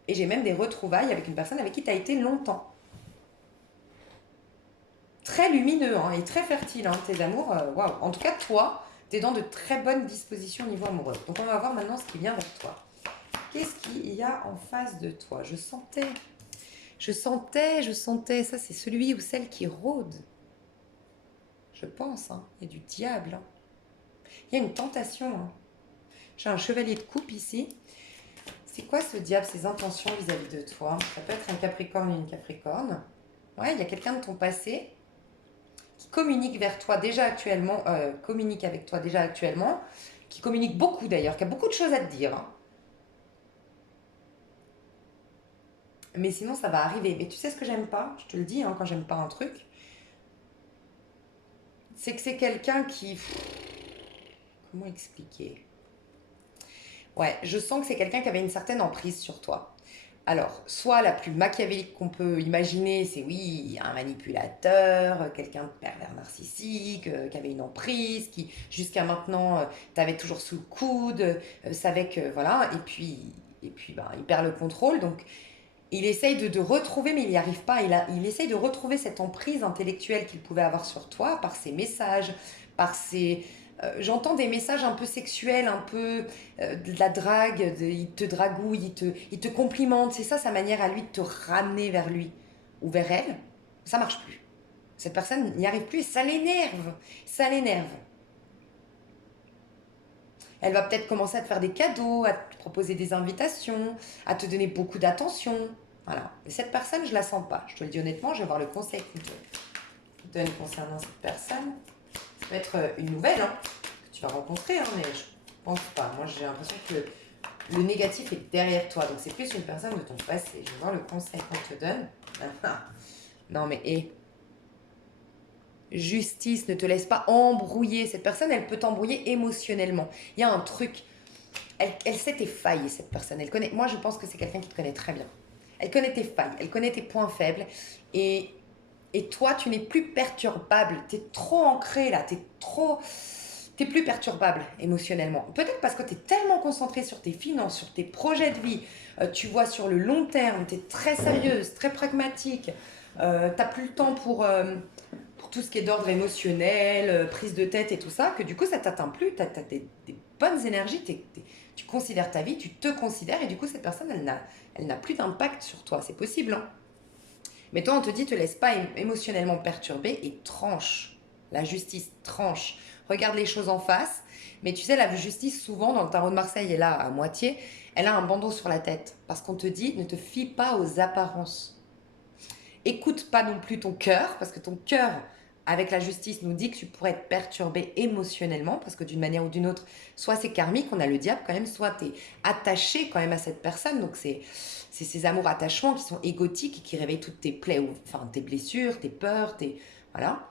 et j'ai même des retrouvailles avec une personne avec qui tu as été longtemps. Très lumineux hein, et très fertile, hein, tes amours. Waouh. En tout cas, toi, tu es dans de très bonnes dispositions au niveau amoureux. Donc, on va voir maintenant ce qui vient vers toi. Qu'est-ce qu'il y a en face de toi? Je sentais. Ça, c'est celui ou celle qui rôde. Je pense, hein. Il y a du diable. Hein. Il y a une tentation. Hein. J'ai un chevalier de coupe ici. C'est quoi ce diable, ses intentions vis-à-vis de toi? Ça peut être un capricorne ou une capricorne. Ouais, il y a quelqu'un de ton passé qui communique vers toi déjà actuellement, communique avec toi déjà actuellement, qui communique beaucoup d'ailleurs, qui a beaucoup de choses à te dire. Hein. Mais sinon, ça va arriver. Mais tu sais ce que j'aime pas? Je te le dis, hein, quand j'aime pas un truc, c'est que c'est quelqu'un qui... Comment expliquer? Ouais, je sens que c'est quelqu'un qui avait une certaine emprise sur toi. Alors, soit la plus machiavélique qu'on peut imaginer, c'est oui, un manipulateur, quelqu'un de pervers narcissique, qui avait une emprise, qui jusqu'à maintenant t'avait toujours sous le coude, savait que voilà, et puis ben, il perd le contrôle, donc il essaye de retrouver, mais il n'y arrive pas. Il essaye de retrouver cette emprise intellectuelle qu'il pouvait avoir sur toi par ses messages, par ses. J'entends des messages un peu sexuels, un peu de la drague, il te dragouille, il te complimente. C'est ça sa manière à lui de te ramener vers lui ou vers elle. Ça marche plus. Cette personne n'y arrive plus et ça l'énerve. Ça l'énerve. Elle va peut-être commencer à te faire des cadeaux, à te proposer des invitations, à te donner beaucoup d'attention. Voilà. Et cette personne, je la sens pas. Je te le dis honnêtement, je vais voir le conseil qu'il te donne concernant cette personne. Ça peut être une nouvelle hein, que tu vas rencontrer, hein, mais je pense pas. Moi, j'ai l'impression que le négatif est derrière toi. Donc, c'est plus une personne de ton passé. Je vais voir le conseil qu'on te donne. Non, mais hé, justice, ne te laisse pas embrouiller. Cette personne, elle peut t'embrouiller émotionnellement. Il y a un truc. Elle sait tes failles, cette personne. Elle connaît. Moi, je pense que c'est quelqu'un qui te connaît très bien. Elle connaît tes failles, elle connaît tes points faibles. Et, et toi, tu n'es plus perturbable. Tu es trop ancré là. T'es plus perturbable émotionnellement. Peut-être parce que tu es tellement concentré sur tes finances, sur tes projets de vie. Tu vois sur le long terme. Tu es très sérieuse, très pragmatique. T'as plus le temps pour tout ce qui est d'ordre émotionnel, prise de tête et tout ça, que du coup ça t'atteint plus, tu as, des bonnes énergies, tu considères ta vie, tu te considères, et du coup cette personne, elle n'a plus d'impact sur toi, c'est possible. Hein. Mais toi on te dit, te laisse pas émotionnellement perturber et tranche. La justice tranche. Regarde les choses en face. Mais tu sais, la justice, souvent, dans le tarot de Marseille, est là à moitié. Elle a un bandeau sur la tête. Parce qu'on te dit, ne te fie pas aux apparences. Écoute pas non plus ton cœur, parce que ton cœur, avec la justice, nous dit que tu pourrais être perturbé émotionnellement, parce que d'une manière ou d'une autre, soit c'est karmique, on a le diable quand même, soit tu es attaché quand même à cette personne, donc c'est ces amours attachants qui sont égotiques et qui réveillent toutes tes plaies, enfin tes blessures, tes peurs, voilà,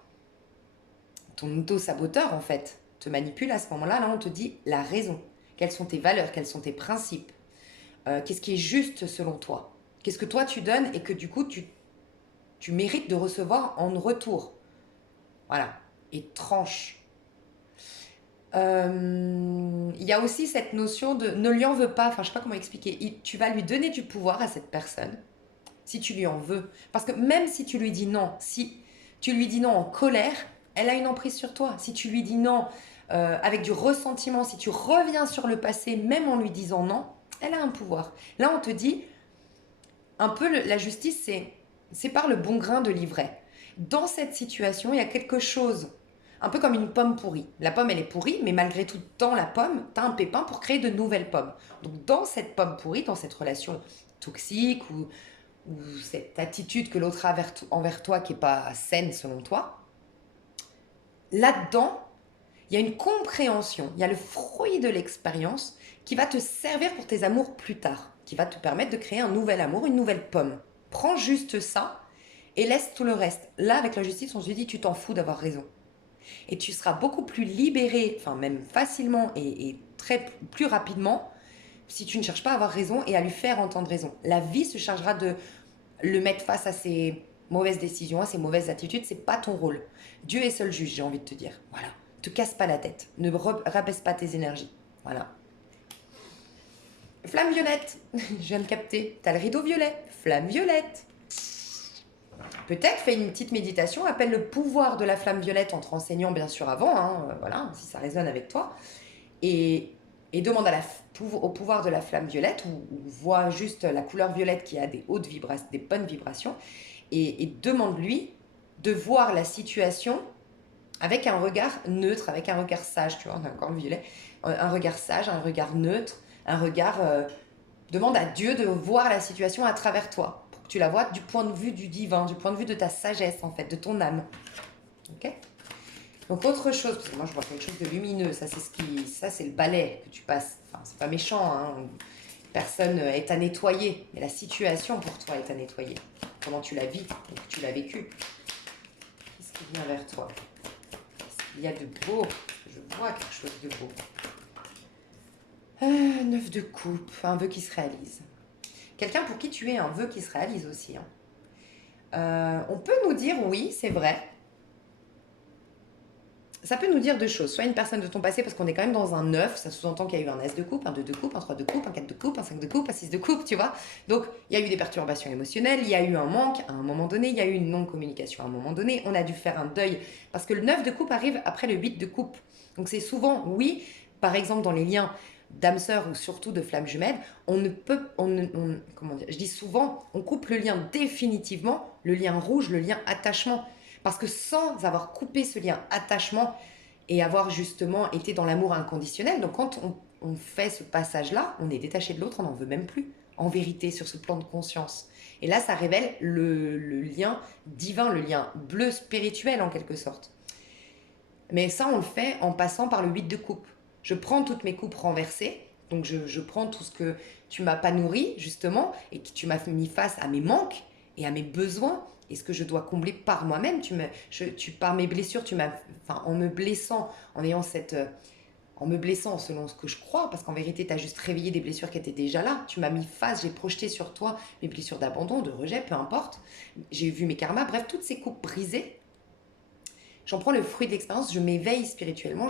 ton auto-saboteur en fait te manipule à ce moment-là, là on te dit la raison, quelles sont tes valeurs, quels sont tes principes, qu'est-ce qui est juste selon toi, qu'est-ce que toi tu donnes et que du coup tu mérites de recevoir en retour. Voilà. Et tranche. Il y a aussi cette notion de ne lui en veux pas, enfin je sais pas comment expliquer. Tu vas lui donner du pouvoir à cette personne si tu lui en veux. Parce que même si tu lui dis non, si tu lui dis non en colère, elle a une emprise sur toi. Si tu lui dis non avec du ressentiment, si tu reviens sur le passé, même en lui disant non, elle a un pouvoir. Là on te dit, un peu la justice, c'est par le bon grain de livret. Dans cette situation, il y a quelque chose, un peu comme une pomme pourrie. La pomme, elle est pourrie, mais malgré tout, dans la pomme, tu as un pépin pour créer de nouvelles pommes. Donc, dans cette pomme pourrie, dans cette relation toxique ou ou cette attitude que l'autre a envers toi qui n'est pas saine selon toi, là-dedans, il y a une compréhension, il y a le fruit de l'expérience qui va te servir pour tes amours plus tard, qui va te permettre de créer un nouvel amour, une nouvelle pomme. Prends juste ça et laisse tout le reste. Là, avec la justice, on se dit, tu t'en fous d'avoir raison. Et tu seras beaucoup plus libéré, enfin même facilement et plus rapidement, si tu ne cherches pas à avoir raison et à lui faire entendre raison. La vie se chargera de le mettre face à ses mauvaises décisions, à ses mauvaises attitudes. C'est pas ton rôle. Dieu est seul juge, j'ai envie de te dire. Voilà. Te casse pas la tête. Ne rabaisse pas tes énergies. Voilà. Flamme violette. Je viens de capter. T'as le rideau violet. Flamme violette. Peut-être fais une petite méditation, appelle le pouvoir de la flamme violette en te renseignant bien sûr avant, hein, voilà, si ça résonne avec toi, et, et demande au pouvoir de la flamme violette, ou vois juste la couleur violette qui a des des bonnes vibrations, et demande-lui de voir la situation avec un regard neutre, avec un regard sage, tu vois, on a encore le violet, un regard sage, un regard neutre, un regard... demande à Dieu de voir la situation à travers toi, pour que tu la vois du point de vue du divin, du point de vue de ta sagesse en fait, de ton âme. Ok. Donc autre chose, parce que moi je vois quelque chose de lumineux, ça c'est le balai que tu passes. Enfin c'est pas méchant, hein. Personne est à nettoyer, mais la situation pour toi est à nettoyer. Comment tu la vis, et que tu l'as vécu. Qu'est-ce qui vient vers toi? Qu'est-ce qu'il y a de beau? Je vois quelque chose de beau. 9 de coupe, un vœu qui se réalise. Quelqu'un pour qui tu es un vœu qui se réalise aussi. Hein. On peut nous dire oui, c'est vrai. Ça peut nous dire deux choses. Soit une personne de ton passé, parce qu'on est quand même dans un 9, ça sous-entend qu'il y a eu un S de coupe, un 2 de coupe, un 3 de coupe, un 4 de coupe, un 5 de coupe, un 6 de coupe, tu vois. Donc, il y a eu des perturbations émotionnelles, il y a eu un manque à un moment donné, il y a eu une non-communication à un moment donné, on a dû faire un deuil. Parce que le 9 de coupe arrive après le 8 de coupe. Donc, c'est souvent, oui, par exemple, dans les liens d'âme sœur ou surtout de flamme jumelle, on ne peut, comment dire, je dis souvent, on coupe le lien définitivement, le lien rouge, le lien attachement. Parce que sans avoir coupé ce lien attachement et avoir justement été dans l'amour inconditionnel, donc quand on fait ce passage-là, on est détaché de l'autre, on n'en veut même plus, en vérité, sur ce plan de conscience. Et là, ça révèle le lien divin, le lien bleu spirituel en quelque sorte. Mais ça, on le fait en passant par le 8 de coupe. Je prends toutes mes coupes renversées, donc je prends tout ce que tu m'as pas nourri, justement, et que tu m'as mis face à mes manques et à mes besoins, et ce que je dois combler par moi-même. Par mes blessures, enfin, en me blessant, en me blessant selon ce que je crois, parce qu'en vérité, tu as juste réveillé des blessures qui étaient déjà là. Tu m'as mis face, j'ai projeté sur toi mes blessures d'abandon, de rejet, peu importe. J'ai vu mes karmas, bref, toutes ces coupes brisées, j'en prends le fruit de l'expérience, je m'éveille spirituellement,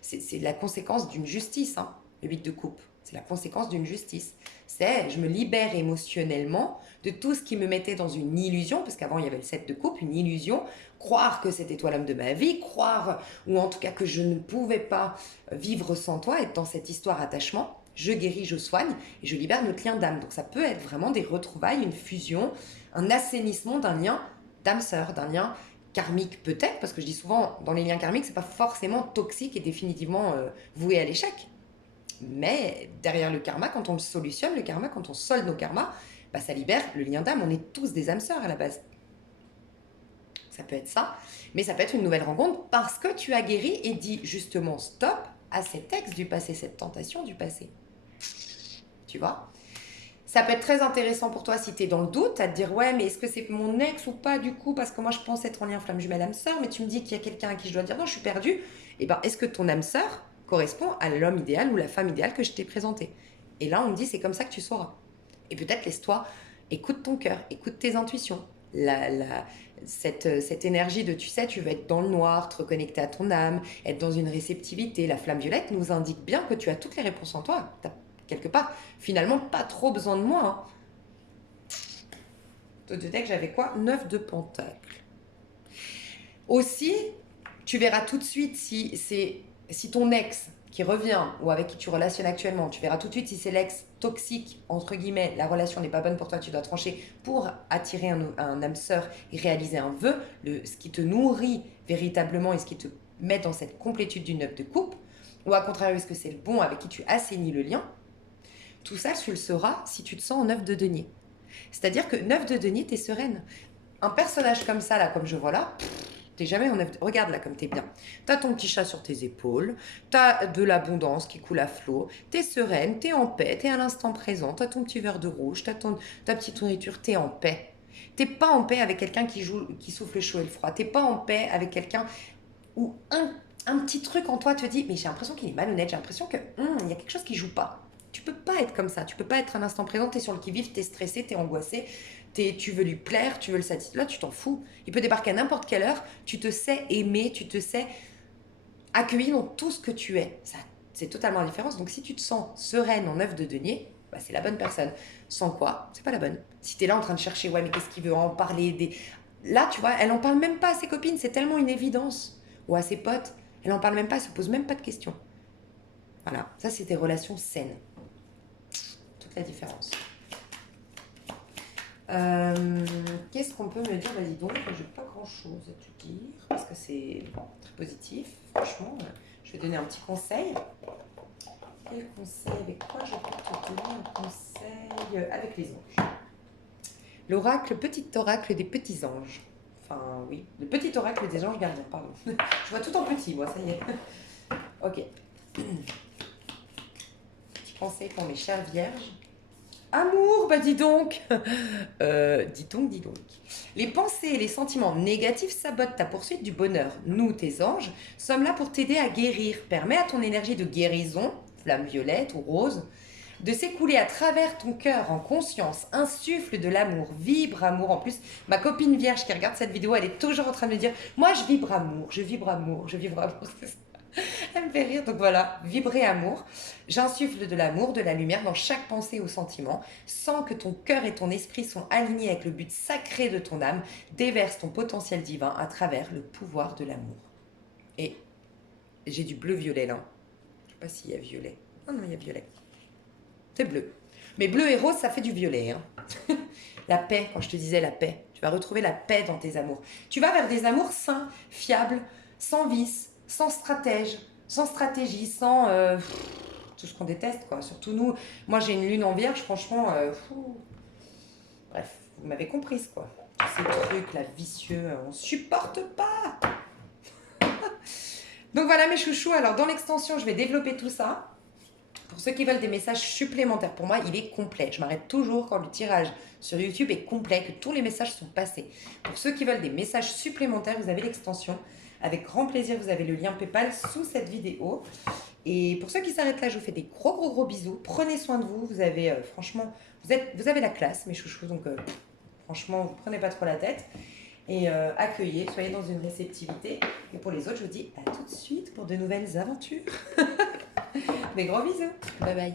c'est la conséquence d'une justice, hein, le 8 de coupe. C'est la conséquence d'une justice. Je me libère émotionnellement de tout ce qui me mettait dans une illusion, parce qu'avant il y avait le 7 de coupe, une illusion, croire que c'était toi l'homme de ma vie, croire, ou en tout cas que je ne pouvais pas vivre sans toi, être dans cette histoire attachement. Je guéris, je soigne, et je libère notre lien d'âme. Donc ça peut être vraiment des retrouvailles, une fusion, un assainissement d'un lien d'âme-sœur, d'un lien karmique peut-être, parce que je dis souvent, dans les liens karmiques, c'est pas forcément toxique et définitivement voué à l'échec. Mais derrière le karma, quand on le solutionne, le karma, quand on solde nos karmas, bah, ça libère le lien d'âme. On est tous des âmes sœurs à la base. Ça peut être ça, mais ça peut être une nouvelle rencontre parce que tu as guéri et dit justement stop à cet ex du passé, cette tentation du passé. Tu vois? Ça peut être très intéressant pour toi si tu es dans le doute, à te dire ouais, mais est-ce que c'est mon ex ou pas du coup? Parce que moi je pense être en lien flamme jumelle âme sœur, mais tu me dis qu'il y a quelqu'un à qui je dois dire non, je suis perdue. Et ben, est-ce que ton âme sœur correspond à l'homme idéal ou la femme idéale que je t'ai présenté? Et là, on me dit c'est comme ça que tu sauras. Et peut-être laisse-toi, écoute ton cœur, écoute tes intuitions. Cette énergie de tu sais, tu veux être dans le noir, te reconnecter à ton âme, être dans une réceptivité. La flamme violette nous indique bien que tu as toutes les réponses en toi. T'as quelque part, finalement, pas trop besoin de moi. Hein. Au deck, j'avais quoi? 9 de pentacles. Aussi, tu verras tout de suite si ton ex qui revient ou avec qui tu relationnes actuellement, tu verras tout de suite si c'est l'ex toxique, entre guillemets, la relation n'est pas bonne pour toi, tu dois trancher pour attirer un âme sœur et réaliser un vœu, ce qui te nourrit véritablement et ce qui te met dans cette complétude du 9 de coupe, ou à contrario, est-ce que c'est le bon avec qui tu assainis le lien? Tout ça, tu le sauras si tu te sens en 9 de denier. C'est-à-dire que 9 de denier, t'es sereine. Un personnage comme ça, là, comme je vois là, t'es jamais en 9 de... Regarde là comme t'es bien. T'as ton petit chat sur tes épaules, t'as de l'abondance qui coule à flot, t'es sereine, t'es en paix, t'es à l'instant présent, t'as ton petit verre de rouge, ta petite nourriture, t'es en paix. T'es pas en paix avec quelqu'un qui souffle le chaud et le froid. T'es pas en paix avec quelqu'un où un petit truc en toi te dit, mais j'ai l'impression qu'il est malhonnête, j'ai l'impression que il y a quelque chose qui joue pas. Tu peux pas être comme ça, tu peux pas être un instant présent, t'es sur le qui-vive, t'es stressé, t'es angoissé, tu veux lui plaire, tu veux le satisfaire. Là, tu t'en fous. Il peut débarquer à n'importe quelle heure, tu te sais aimer, tu te sais accueilli dans tout ce que tu es. Ça, c'est totalement la différence. Donc, si tu te sens sereine en 9 de denier, bah, c'est la bonne personne. Sans quoi, c'est pas la bonne. Si tu es là en train de chercher, ouais, mais qu'est-ce qu'il veut en parler des... Là, tu vois, elle en parle même pas à ses copines, c'est tellement une évidence. Ou à ses potes, elle en parle même pas, elle se pose même pas de questions. Voilà, ça, c'est des relations saines. Toute la différence. Qu'est-ce qu'on peut me dire? Vas-y donc, j'ai pas grand-chose à te dire parce que c'est très positif. Franchement, je vais donner un petit conseil. Quel conseil? Avec quoi je peux te donner un conseil? Avec les anges. L'oracle, le petit oracle des petits anges. Enfin, oui, le petit oracle des anges gardiens, pardon. Je vois tout en petit, moi, ça y est. Ok. Petit conseil pour mes chères vierges. Amour, bah dis donc. Dis donc. Les pensées et les sentiments négatifs sabotent ta poursuite du bonheur. Nous, tes anges, sommes là pour t'aider à guérir. Permets à ton énergie de guérison, flamme violette ou rose, de s'écouler à travers ton cœur en conscience. Insuffle de l'amour, vibre amour. En plus, ma copine vierge qui regarde cette vidéo, elle est toujours en train de me dire, moi je vibre amour, je vibre amour, je vibre amour. Elle me fait rire, donc voilà, vibrer amour. J'insuffle de l'amour, de la lumière dans chaque pensée ou sentiment. Sens que ton cœur et ton esprit sont alignés avec le but sacré de ton âme. Déverse ton potentiel divin à travers le pouvoir de l'amour. Et j'ai du bleu-violet là. Je sais pas s'il y a violet. Ah non, il y a violet. C'est bleu. Mais bleu et rose, ça fait du violet. Hein. La paix, quand je te disais la paix. Tu vas retrouver la paix dans tes amours. Tu vas vers des amours sains, fiables, sans vices, sans stratège, sans stratégie, sans tout ce qu'on déteste, quoi. Surtout nous. Moi, j'ai une lune en vierge, franchement. Bref, vous m'avez comprise, quoi. Tous ces trucs, là, vicieux, on supporte pas. Donc voilà, mes chouchous. Alors, dans l'extension, je vais développer tout ça. Pour ceux qui veulent des messages supplémentaires, pour moi, il est complet. Je m'arrête toujours quand le tirage sur YouTube est complet, que tous les messages sont passés. Pour ceux qui veulent des messages supplémentaires, vous avez l'extension. Avec grand plaisir, vous avez le lien PayPal sous cette vidéo. Et pour ceux qui s'arrêtent là, je vous fais des gros bisous. Prenez soin de vous. Vous avez, franchement, vous avez la classe, mes chouchous. Donc, franchement, vous ne prenez pas trop la tête. Et accueillez, soyez dans une réceptivité. Et pour les autres, je vous dis à tout de suite pour de nouvelles aventures. Des gros bisous. Bye bye.